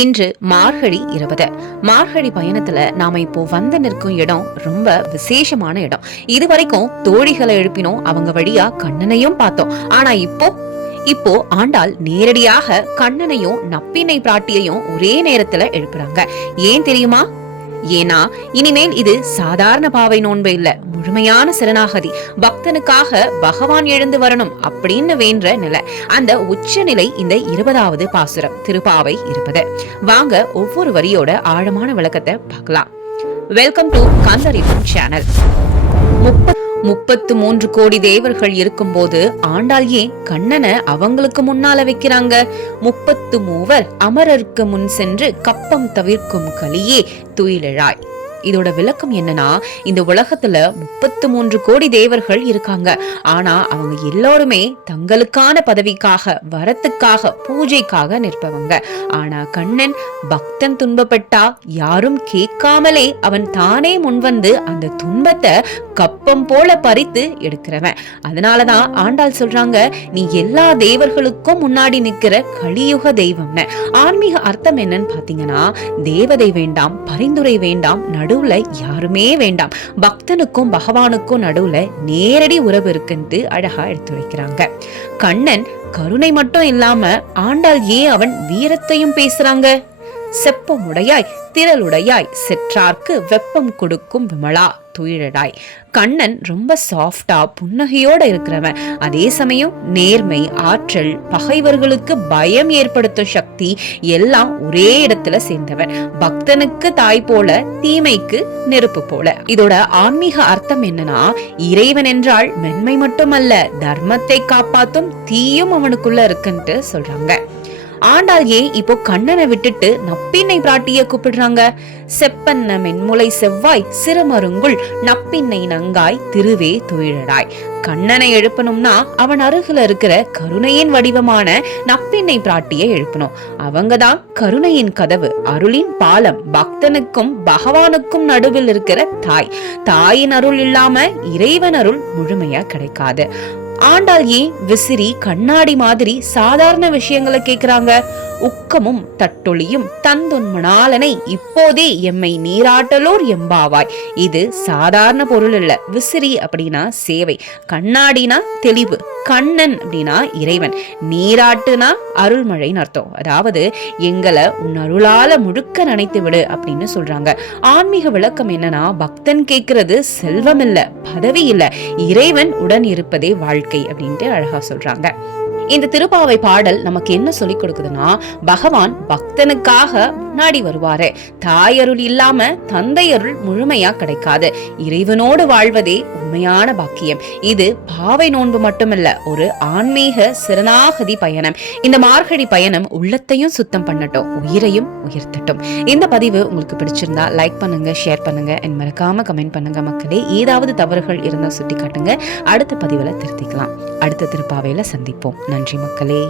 இன்று மார்கழி 20. மார்கழி பயணத்துல நாம இப்போ வந்து நிற்கும் இடம் ரொம்ப விசேஷமான இடம். இதுவரைக்கும் தோழிகளை எழுப்பினோம், அவங்க வழியா கண்ணனையும் பார்த்தோம். ஆனா இப்போ ஆண்டாள் நேரடியாக கண்ணனையும் நப்பினை பிராட்டியையும் ஒரே நேரத்துல எழுப்புறாங்க. ஏன் தெரியுமா? ஏன்னா இனிமேல் இது சாதாரண பாவை நோன்பு இல்ல, முழுமையான சரணாகதி. பக்தனுக்காக பகவான் எழுந்து வரணும் அப்படின்னு வேண்ட நிலை. அந்த உச்ச நிலை இந்த 20வது பாசுரம் திருப்பாவை 20. வாங்க ஒவ்வொரு வரியோட ஆழமான விளக்கத்தை பார்க்கலாம். Welcome to கந்தரிப்பன் channel. 33 கோடி தேவர்கள் இருக்கும் போது ஆண்டாள் ஏன் கண்ணனை அவங்களுக்கு முன்னால வைக்கிறாங்க? 33 அமரருக்கு முன் சென்று கப்பம் தவிர்க்கும் கலியே துயிலெழாய். இதோட விளக்கம் என்னன்னா, இந்த உலகத்துல 33 கோடி தேவர்கள் இருக்காங்க. ஆனா அவங்க எல்லாருமே தங்களுக்கான பதவிக்காக, வரத்துக்காக, பூஜைக்காக நிற்பவங்க. ஆனா கண்ணன் பக்தன் துன்பப்பட்டா யாரும் கேட்காமலே அவன் தானே முன்வந்து அந்த துன்பத்தை கப்பம் போல பறித்து எடுக்கிறவன். அதனாலதான் ஆண்டாள் சொல்றாங்க, நீ எல்லா தேவர்களுக்கும் முன்னாடி நிக்கிற கலியுக தெய்வம்னு. ஆன்மீக அர்த்தம் என்னன்னு பாத்தீங்கன்னா, தேவதை வேண்டாம், பரிந்துரை வேண்டாம், நடுவுல யாருமே வேண்டாம். பக்தனுக்கும் பகவானுக்கும் நடுவுல நேரடி உறவு இருக்குன்னு அழகா எடுத்து வைக்கிறாங்க. கண்ணன் கருணை மட்டும் இல்லாம ஆண்டாள் ஏன் அவன் வீரத்தையும் பேசுறாங்க. செப்பமுடையாய் திரளுடையாய் செற்றார்க்கு வெப்பம் கொடுக்கும் விமலா துயிலடாய். கண்ணன் ரொம்ப சாஃப்டா புன்னகையோட இருக்கிறவன். அதே சமயம் நேர்மை, ஆற்றல், பகைவர்களுக்கு பயம் ஏற்படுத்தும் சக்தி எல்லாம் ஒரே இடத்துல சேர்ந்தவன். பக்தனுக்கு தாய் போல, தீமைக்கு நெருப்பு போல. இதோட ஆன்மீக அர்த்தம் என்னன்னா, இறைவன் என்றால் மென்மை மட்டுமல்ல, தர்மத்தை காப்பாத்தும் தீயும் அவனுக்குள்ள இருக்குன்ட்டு சொல்றாங்க. ஆண்டாள் ஏன் இப்போ கண்ணனை விட்டுட்டு நப்பின்னை பிராட்டிய கூப்பிடுறாங்க? செப்பன்ன மென்முலை செவ்வாய் சிறுமருங்குள் நப்பின்னை நங்காய் திருவே துயிலடாய். கண்ணனை எழுப்பணும்னா அவன் அருகில இருக்கிற கருணையின் வடிவமான நப்பின்னை பிராட்டியை எழுப்பணும். அவங்கதான் கருணையின் கதவு, அருளின் பாலம், பக்தனுக்கும் பகவானுக்கும் நடுவில் இருக்கிற தாய். தாயின் அருள் இல்லாம இறைவன் அருள் முழுமையா கிடைக்காது. ஆண்டாள் ஏன் விசிறி கண்ணாடி மாதிரி சாதாரண விஷயங்களை கேக்குறாங்க? உக்கமும் தட்டொழியும் தந்துன்மணாலனை இப்போதே எம்மை நீராட்டலோர் எம்பாவாய். இது சாதாரண பொருள் இல்ல. விசிறி அப்படின்னா சேவை, கண்ணாடினா தெளிவு, கண்ணன் அப்படின்னா இறைவன், நீராட்டுனா அருள்மழைன்னு அர்த்தம். அதாவது எங்களை உன் அருளால முழுக்க நினைத்து விடு அப்படின்னு சொல்றாங்க. ஆன்மீக விளக்கம் என்னன்னா, பக்தன் கேட்கறது செல்வம் இல்ல, பதவி இல்ல, இறைவன் உடன் இருப்பதே வாழ்க்கை அப்படின்ட்டு அழகா சொல்றாங்க. இந்த திருப்பாவை பாடல் நமக்கு என்ன சொல்லிக் கொடுக்குதுன்னா, பகவான் பக்தனுக்காக நாடி வருவாரு. தாயருள் இல்லாம தந்தையருள் முழுமையா கிடைக்காது. இறைவனோடு வாழ்வதே உண்மையான பாக்கியம். இது பாவை நோன்பு மட்டுமல்ல, ஒரு ஆன்மீக சரணாகதி பயணம். இந்த மார்கழி பயணம் உள்ளத்தையும் சுத்தம் பண்ணட்டும், உயிரையும் உயர்த்தட்டும். இந்த பதிவு உங்களுக்கு பிடிச்சிருந்தா லைக் பண்ணுங்க, ஷேர் பண்ணுங்க, மறக்காம கமெண்ட் பண்ணுங்க. மக்களே, ஏதாவது தவறுகள் இருந்தா சுட்டி காட்டுங்க. அடுத்த பதிவுல திருத்திக்கலாம். அடுத்த திருப்பாவையில சந்திப்போம். நன்றி மக்களே.